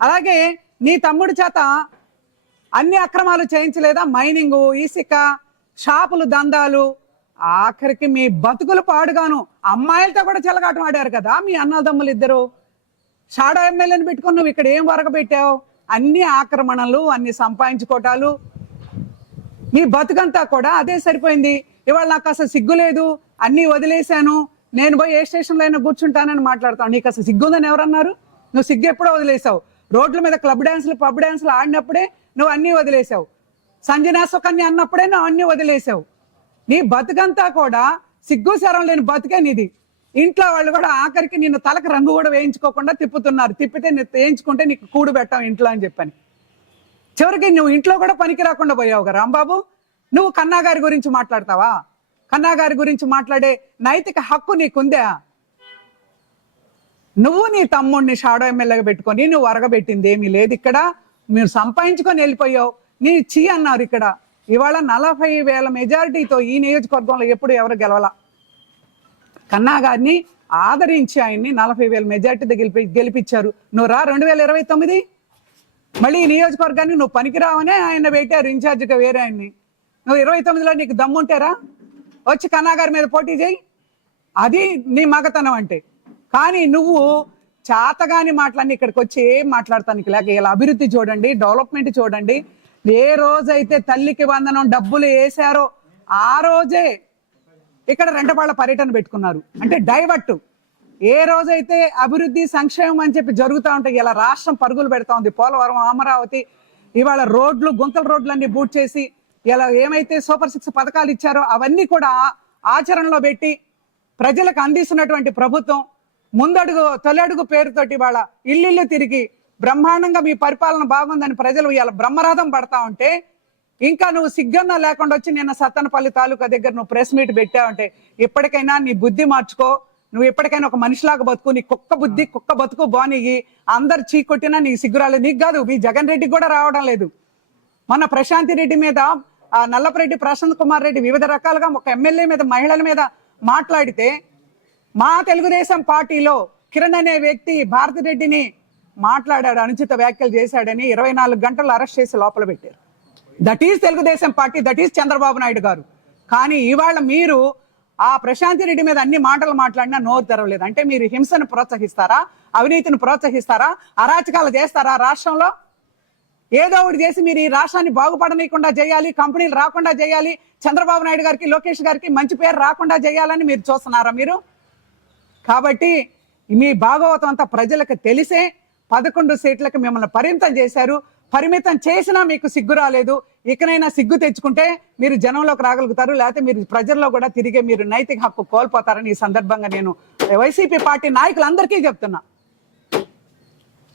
అలాగే నీ తమ్ముడి చేత అన్ని అక్రమాలు చేయించలేదా? మైనింగ్ ఇసుక షాపులు దందాలు. ఆఖరికి మీ బతుకులు పాడుగాను. అమ్మాయిలతో కూడా చెలగాటం ఆడారు కదా మీ అన్నదమ్ములు ఇద్దరు. షాడో ఎమ్మెల్యేని పెట్టుకుని నువ్వు ఇక్కడ ఏం వరకబెట్టావు అన్ని ఆక్రమణలు అన్ని సంపాదించుకోవటాలు మీ బతుకంతా కూడా అదే సరిపోయింది. ఇవాళ నాకు అసలు సిగ్గు లేదు. అన్నీ వదిలేశాను. నేను పోయి ఏ స్టేషన్లో అయినా కూర్చుంటానని మాట్లాడతాను. నీకు అసలు సిగ్గుందని ఎవరన్నారు? నువ్వు సిగ్గు ఎప్పుడో వదిలేసావు రోడ్ల మీద క్లబ్ డ్యాన్సులు పబ్ డ్యాన్సులు ఆడినప్పుడే నువ్వు అన్నీ వదిలేసావు. సంజనా సుకన్య అన్నప్పుడే నువ్వు అన్నీ వదిలేసావు. నీ బతుకంతా కూడా సిగ్గు శరం లేని బతుకే నీది. ఇంట్లో వాళ్ళు కూడా ఆఖరికి నిన్ను తలకు రంగు కూడా వేయించుకోకుండా తిప్పుతున్నారు. తిప్పితే నేను వేయించుకుంటే నీకు కూడు పెట్టావు ఇంట్లో అని చెప్పని. చివరికి నువ్వు ఇంట్లో కూడా పనికి రాకుండా పోయావు కదా రాంబాబు. నువ్వు కన్నాగారి గురించి మాట్లాడతావా? కన్నాగారి గురించి మాట్లాడే నైతిక హక్కు నీకుందా? నువ్వు నీ తమ్ముడిని షాడో ఎమ్మెల్యేగా పెట్టుకొని నువ్వు వరగబెట్టింది ఏమీ లేదు ఇక్కడ. మీరు సంపాదించుకొని వెళ్ళిపోయావు. నీ చీ అన్నారు ఇక్కడ. ఇవాళ నలభై వేల మెజారిటీతో ఈ నియోజకవర్గంలో ఎప్పుడు ఎవరు గెలవాల? కన్నా గారిని ఆదరించి ఆయన్ని నలభై వేల మెజార్టీతో గెలిపి గెలిపించారు. నువ్వు రా రెండు వేల ఇరవై తొమ్మిది. మళ్ళీ ఈ నియోజకవర్గానికి నువ్వు పనికిరావనే ఆయన పెట్టారు ఇన్ఛార్జిగా వేరే ఆయన్ని. నువ్వు ఇరవై తొమ్మిదిలో నీకు దమ్ముంటారా వచ్చి కన్నా గారి మీద పోటీ చేయి. అది నీ మగతనం అంటే. కానీ నువ్వు చాతగాని మాటలన్నీ ఇక్కడికి వచ్చి ఏం మాట్లాడతానికి లేక ఇలా అభివృద్ధి చూడండి డెవలప్మెంట్ చూడండి. ఏ రోజైతే తల్లికి వందనం డబ్బులు వేశారో ఆ రోజే ఇక్కడ రెండపాళ్ళ పర్యటన పెట్టుకున్నారు. అంటే డైవర్ట్. ఏ రోజైతే అభివృద్ధి సంక్షేమం అని చెప్పి జరుగుతూ ఉంటాయి ఇలా రాష్ట్రం పరుగులు పెడతా ఉంది. పోలవరం అమరావతి ఇవాళ రోడ్లు గుంతల రోడ్లన్నీ బూట్ చేసి ఇలా ఏమైతే సూపర్ సిక్స్ పథకాలు ఇచ్చారో అవన్నీ కూడా ఆచరణలో పెట్టి ప్రజలకు అందిస్తున్నటువంటి ప్రభుత్వం ముందడుగు తొలడుగు పేరుతోటి ఇవాళ ఇల్లు తిరిగి బ్రహ్మాండంగా మీ పరిపాలన బాగుందని ప్రజలు ఇవాళ బ్రహ్మరథం పడతా ఉంటే ఇంకా నువ్వు సిగ్గన్నా లేకుండా వచ్చి నిన్న సత్తనపల్లి తాలూకా దగ్గర నువ్వు ప్రెస్ మీట్ పెట్టావంటే ఎప్పటికైనా నీ బుద్ధి మార్చుకో. నువ్వు ఎప్పటికైనా ఒక మనిషిలాగా బతుకు నీ కుక్క బుద్ధి కుక్క బతుకు బానిగి అందరు చీకొట్టినా నీకు సిగ్గురాలేదు నీకు కాదు మీ జగన్ రెడ్డికి కూడా రావడం లేదు. మొన్న ప్రశాంతి రెడ్డి మీద ఆ నల్లపరెడ్డి ప్రశాంత్ కుమార్ రెడ్డి వివిధ రకాలుగా ఒక ఎమ్మెల్యే మీద మహిళల మీద మాట్లాడితే మా తెలుగుదేశం పార్టీలో కిరణ్ అనే వ్యక్తి భారతి రెడ్డిని మాట్లాడాడు అనుచిత వ్యాఖ్యలు చేశాడని ఇరవై నాలుగు గంటలు అరెస్ట్ చేసి లోపల పెట్టారు. That is Telugu Desam party that is Chandrababu Naidu garu. కానీ ఇవాళ మీరు ఆ ప్రశాంతి రెడ్డి మీద అన్ని మాటలు మాట్లాడినా నోరు తెరవలేదు. అంటే మీరు హింసను ప్రోత్సహిస్తారా అవినీతిని ప్రోత్సహిస్తారా అరాచకాలు చేస్తారా రాష్ట్రంలో? ఏదో ఒకటి చేసి మీరు ఈ రాష్ట్రాన్ని బాగుపడనీయకుండా చేయాలి కంపెనీలు రాకుండా చేయాలి చంద్రబాబు నాయుడు గారికి లోకేష్ గారికి మంచి పేరు రాకుండా చేయాలని మీరు చూస్తున్నారా మీరు? కాబట్టి మీ భాగవతం అంతా ప్రజలకు తెలిసే పదకొండు సీట్లకు మిమ్మల్ని పరిమితం చేశారు. పరిమితం చేసినా మీకు సిగ్గు రాలేదు. ఇకనైనా సిగ్గు తెచ్చుకుంటే మీరు జనంలోకి రాగలుగుతారు. లేకపోతే మీరు ప్రజల్లో కూడా తిరిగే మీరు నైతిక హక్కు కోల్పోతారని ఈ సందర్భంగా నేను వైసీపీ పార్టీ నాయకులందరికీ చెప్తున్నా.